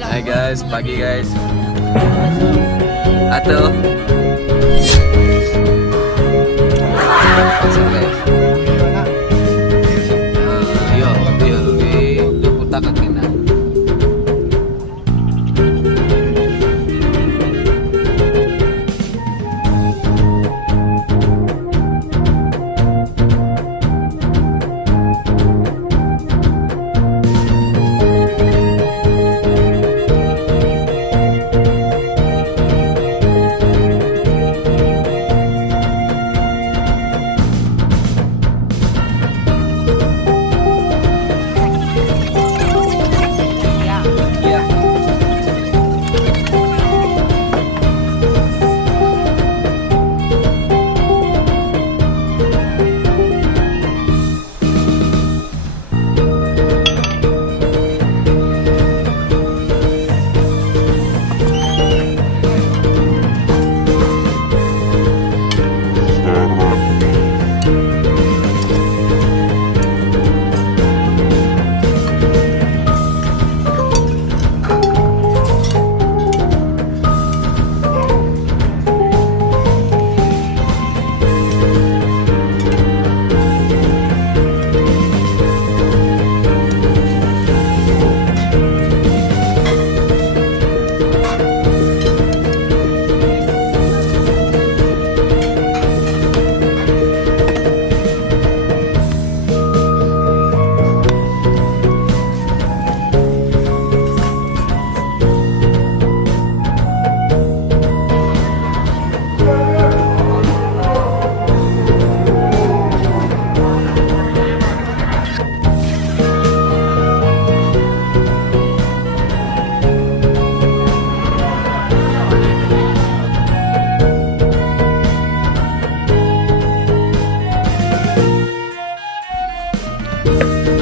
Hai guys, pagi guys. Atau Pasar guys. Yo, yo di putar kaki na.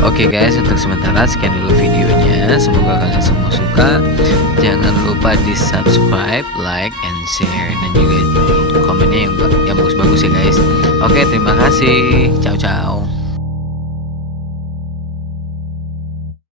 Oke guys, untuk sementara sekian dulu videonya. Semoga kalian semua suka. Jangan lupa di subscribe, like, and share, dan juga komennya yang bagus-bagus ya guys. Oke, terima kasih. Ciao ciao.